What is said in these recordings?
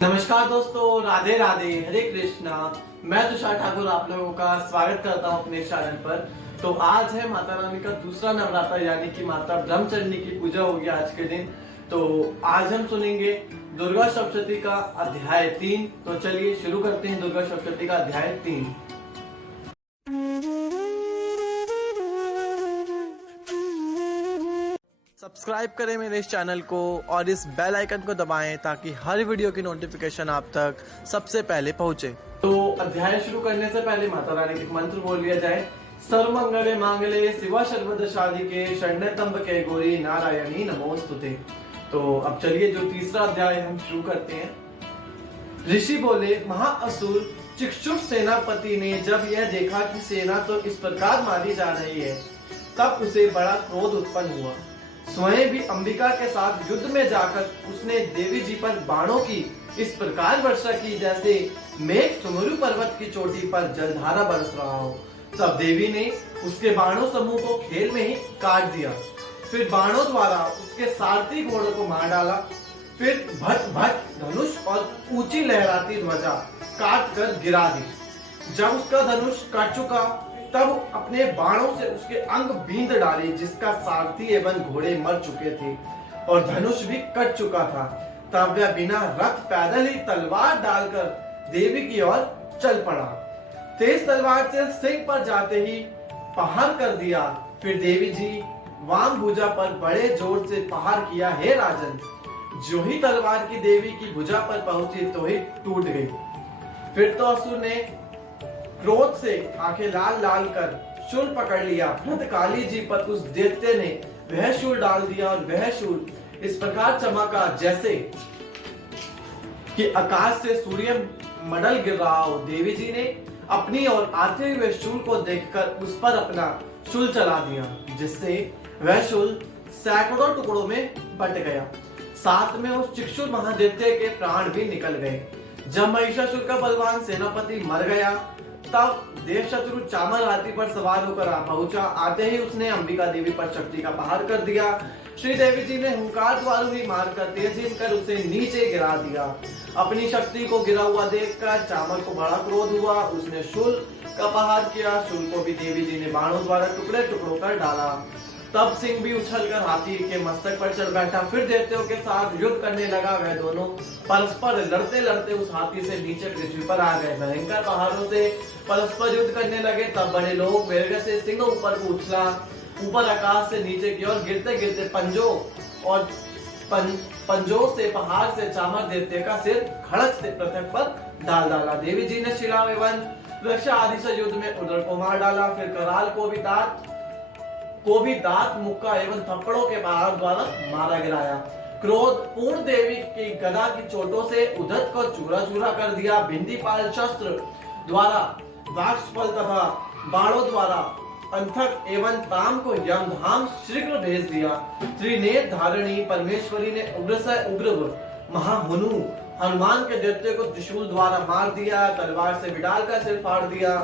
नमस्कार दोस्तों, राधे राधे, हरे कृष्णा। मैं तुषार ठाकुर आप लोगों का स्वागत करता हूं अपने चैनल पर। तो आज है माता रानी का दूसरा नवरात्र यानी कि माता ब्रह्मचारिणी की पूजा होगी आज के दिन। तो आज हम सुनेंगे दुर्गा सप्तशती का अध्याय 3। तो चलिए शुरू करते हैं दुर्गा सप्तशती का अध्याय 3। सब्सक्राइब करें मेरे इस चैनल को और इस बेल आइकन को दबाएं ताकि हर वीडियो की नोटिफिकेशन आप तक सबसे पहले पहुंचे। तो अध्याय शुरू करने से पहले माता रानी के मंत्र बोल लिया जाए। सर्वमंगले मांगले शिवा सर्वद साधिके शरण्यत्र्यंबके गौरी नारायणी नमोस्तुते। तो अब चलिए जो तीसरा अध्याय हम शुरू करते हैं। ऋषि बोले, महाअसुर चिक्षुर सेनापति ने जब यह देखा कि सेना तो इस प्रकार मारी जा रही है, तब उसे बड़ा क्रोध उत्पन्न हुआ। स्वयं भी अंबिका के साथ युद्ध में जाकर उसने देवी जी पर बाणों की इस प्रकार वर्षा की जैसे मेघ सुमेरु पर्वत की चोटी पर जलधारा बरस रहा हो। तब देवी ने उसके बाणों समूह को खेल में ही काट दिया। फिर बाणों द्वारा उसके सारथी घोड़ों को मार डाला। फिर भट भट धनुष और ऊंची लहराती ध्वजा काट कर गिरा दी। जब उसका धनुष कट चुका तब अपने बाणों से उसके अंग बींद डाले, जिसका सारथी एवं घोड़े मर चुके थे और धनुष भी कट चुका था। तब वह बिना रथ पैदल ही तलवार डालकर देवी की ओर चल पड़ा। तेज तलवार से सिंह पर जाते ही प्रहार कर दिया। फिर देवी जी वाम भुजा पर बड़े जोर से प्रहार किया। हे राजन, जो ही तलवार की देवी की भुजा पर पहुंची तो ही टूट गई। फिर तो असुर ने क्रोध से आंखें लाल लाल कर शूल पकड़ लिया। भद्रकाली जी पर उस दैत्य ने वह शूल डाल दिया और वह शूल इस प्रकार चमका जैसे कि आकाश से सूर्य मडल गिर रहा हो। देवी जी ने अपनी ओर आते हुए शूल को देखकर उस पर अपना शूल चला दिया, जिससे वह शूल सैकड़ों टुकड़ों में बट गया। साथ में उस चिक्षुर महादैत्य के प्राण भी निकल गए। जब महिषासुर का बलवान सेनापति मर गया तब देवशत्रु चामर हाथी पर सवार होकर आ पहुंचा। आते ही उसने अंबिका देवी पर शक्ति का प्रहार कर दिया। श्री देवी जी ने हुंकार द्वारा ही मारकर तेज हिलकर उसे नीचे गिरा दिया। अपनी शक्ति को गिरा हुआ देखकर चामर को बड़ा क्रोध हुआ। उसने शूल का प्रहार किया। शूल को भी देवी जी ने बाणों द्वारा टुकड़े टुकड़ों कर डाला। तब सिंह भी उछलकर हाथी के मस्तक पर चढ़ बैठा। फिर दैत्यों के साथ युद्ध करने लगा। वह दोनों परस्पर लड़ते लड़ते उस हाथी से नीचे पृथ्वी पर आ गए। भयंकर पहाड़ों से परस्पर युद्ध करने लगे। तब बड़े लोग वेग से सिंह ऊपर को उछला। ऊपर आकाश से नीचे की ओर गिरते गिरते पंजों से पहाड़ से चामर दैत्य का सिर खड़क से पृथ्वी पर डाल डाला। देवी जी ने शिला एवं वृक्ष आदि से युद्ध में उधर को मार डाला। फिर कराल को भी दांत मुक्का एवं थप्पड़ों के प्रहार द्वारा मारा गिराया। क्रोध पूर्ण देवी की गदा की चोटों से उद्धत को चूरा चूरा कर दिया। भिंडीपाल शस्त्र द्वारा वाक्षफल तथा बाणों द्वारा अंधक एवं ताम को यमधाम शीघ्र भेज दिया। त्रिनेत्र धारणी परमेश्वरी ने उग्र से उग्र महाहुनु हनुमान के दैत्य को त्रिशूल द्वारा मार दिया। तलवार से विडाल का सिर फाड़ दिया।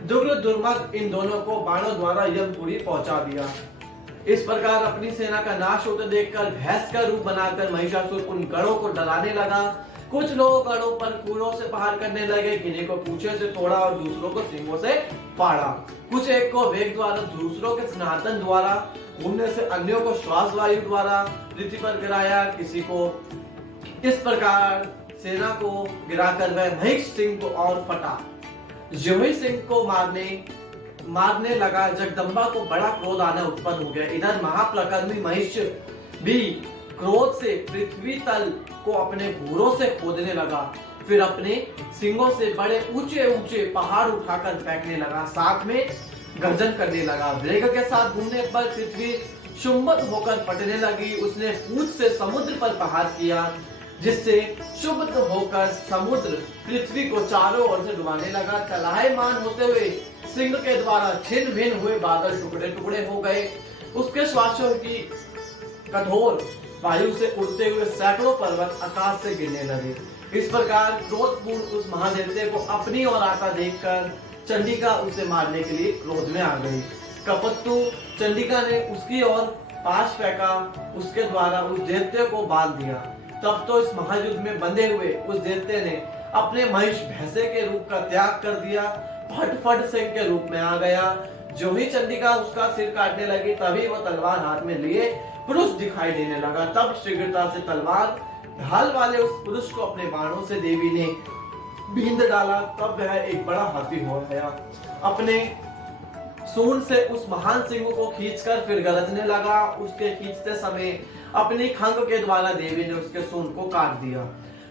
दुर्ग दुर्मद इन दोनों को बाणों द्वारा यमपुरी पहुंचा दिया। इस प्रकार अपनी सेना का नाश होते देखकर भैंस का रूप बनाकर महिषासुर उन गणों को डराने लगा। कुछ लोग गणों पर खूरों से प्रहार करने लगे। किन्हीं को पूंछे से तोड़ा और दूसरों को सींगों से फाड़ा। कुछ एक को वेग द्वारा, दूसरों के स्नातन द्वारा, घूमने से अन्यों को श्वास वायु द्वारा पृथ्वी पर गिराया। किसी को इस प्रकार सेना को गिराकर वह महिष सिंह को और फटा। जो ही सिंह को मारने लगा, जगदम्बा को बड़ा क्रोध आना उत्पन्न हो गया। इधर महाप्रकर्मी महिष भी क्रोध से पृथ्वी तल को अपने भूरों से खोदने लगा। फिर अपने सिंगों से बड़े ऊंचे ऊंचे पहाड़ उठाकर फेंकने लगा। साथ में गर्जन करने लगा। वेग के साथ घूमने पर पृथ्वी शुंबत होकर फटने लगी। उसने पूंछ से समुद्र पर प्रहार किया, जिससे शुभ होकर समुद्र पृथ्वी को चारों ओर से डुबाने लगा। चलायमान होते हुए सिंह के द्वारा छिन्न भिन्न हुए बादल टुकड़े टुकड़े हो गए। उसके श्वासों की कठोर वायु से उड़ते हुए सैकड़ों पर्वत आकाश से गिरने लगे। इस प्रकार क्रोधपूर्ण उस महादैत्य को अपनी ओर आता देखकर चंडिका उसे मारने के लिए क्रोध में आ गई। कपत्तु चंडिका ने उसकी ओर पाश फेंका। उसके द्वारा उस दैत्य को बांध दिया। तब तो इस महायुद्ध में बंधे हुए उस दैत्य ने अपने महिष भैंसे के रूप का त्याग कर दिया, फट सिंह के रूप में आ गया। जो ही चंडिका उसका सिर काटने लगी तभी वो तलवार हाथ में लिए पुरुष दिखाई देने लगा। तब शीघ्रता से तलवार ढाल वाले उस पुरुष को अपने बाणों से देवी ने बींध डाला। तब वह एक बड़ा हाथी हो गया, अपने सूंड से उस महान सिंह को खींचकर फिर गरजने लगा। उसके खींचते समय अपनी खंग के द्वारा देवी ने उसके सूंड को काट दिया।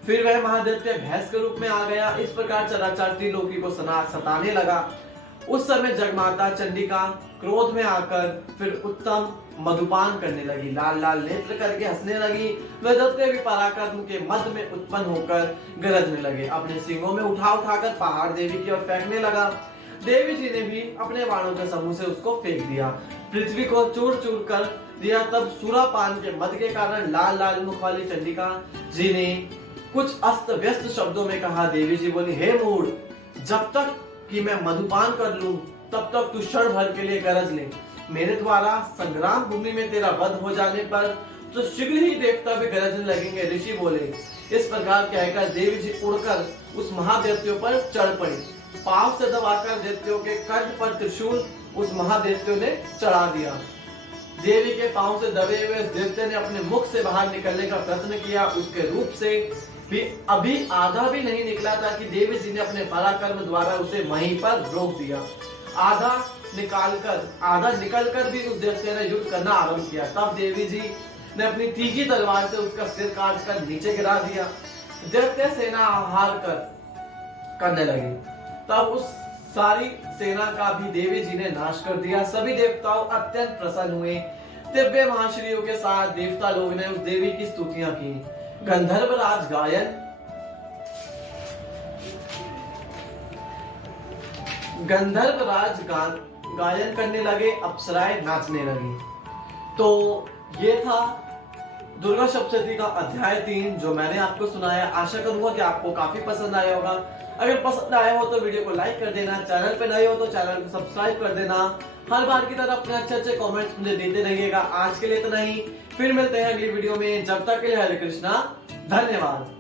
फिर वह महादैत्य भैंस के रूप में आ गया। इस प्रकार चराचर त्रिलोकी को सताने लगा। उस समय जगमाता चंडिका क्रोध में आकर फिर उत्तम मधुपान करने लगी, लाल लाल नेत्र करके हंसने लगी। वह दैत्य भी पराक्रम के मध्य में उत्पन्न होकर गरजने लगे, अपने सिंगों में उठाकर पहाड़ देवी की ओर फेंकने लगा। देवी जी ने भी अपने बाणों के समूह से उसको फेंक दिया, पृथ्वी को चूर चूर कर दिया। तब सूरापान के मद के कारण लाल लाल मुख वाली चंडिका जी ने कुछ अस्त व्यस्त शब्दों में कहा। देवी जी बोली, हे मूढ़, जब तक कि मैं मधुपान कर लूं तब तक तू क्षण भर के लिए गरज ले। मेरे द्वारा संग्राम भूमि में तेरा वध हो जाने पर तो शीघ्र ही देवता भी गरजने लगेंगे, ऋषि बोले। इस प्रकार कहकर देवी जी उड़कर उस महादेवत्यों पर चढ़ पड़ी। पांव से दबाकर दैत्यों के कंठ पर त्रिशूल उस महादेवत्यों ने चढ़ा दिया। देवी के पांव से दबे हुए उस दैत्य ने अपने मुख से बाहर निकलने का प्रयत्न किया। उसके रूप से भी अभी आधा भी नहीं निकला था कि देवी जी ने अपने पराक्रम द्वारा उसे वहीं पर रोक दिया। आधा निकलकर भी उस दैत्य ने युद्ध करना आरंभ किया। तब देवी जी ने अपनी तीखी तलवार से उसका सिर काट कर नीचे गिरा दिया। दैत्य सेना हार करने लगी। तब उस सारी सेना का भी देवी जी ने नाश कर दिया। सभी देवताओं अत्यंत प्रसन्न हुए। दिव्य महाश्रियों के साथ देवता लोग ने उस देवी की स्तुतियां की। गंधर्वराज गायन करने लगे, अप्सराएं नाचने लगी। तो ये था दुर्गा सप्तशती का अध्याय 3 जो मैंने आपको सुनाया। आशा करूंगा कि आपको काफी पसंद आया होगा। अगर पसंद आया हो तो वीडियो को लाइक कर देना, चैनल पे नए हो तो चैनल को सब्सक्राइब कर देना। हर बार की तरह अपने अच्छे कमेंट्स मुझे देते रहिएगा। आज के लिए इतना ही, फिर मिलते हैं अगली वीडियो में। जब तक के लिए हरे कृष्णा, धन्यवाद।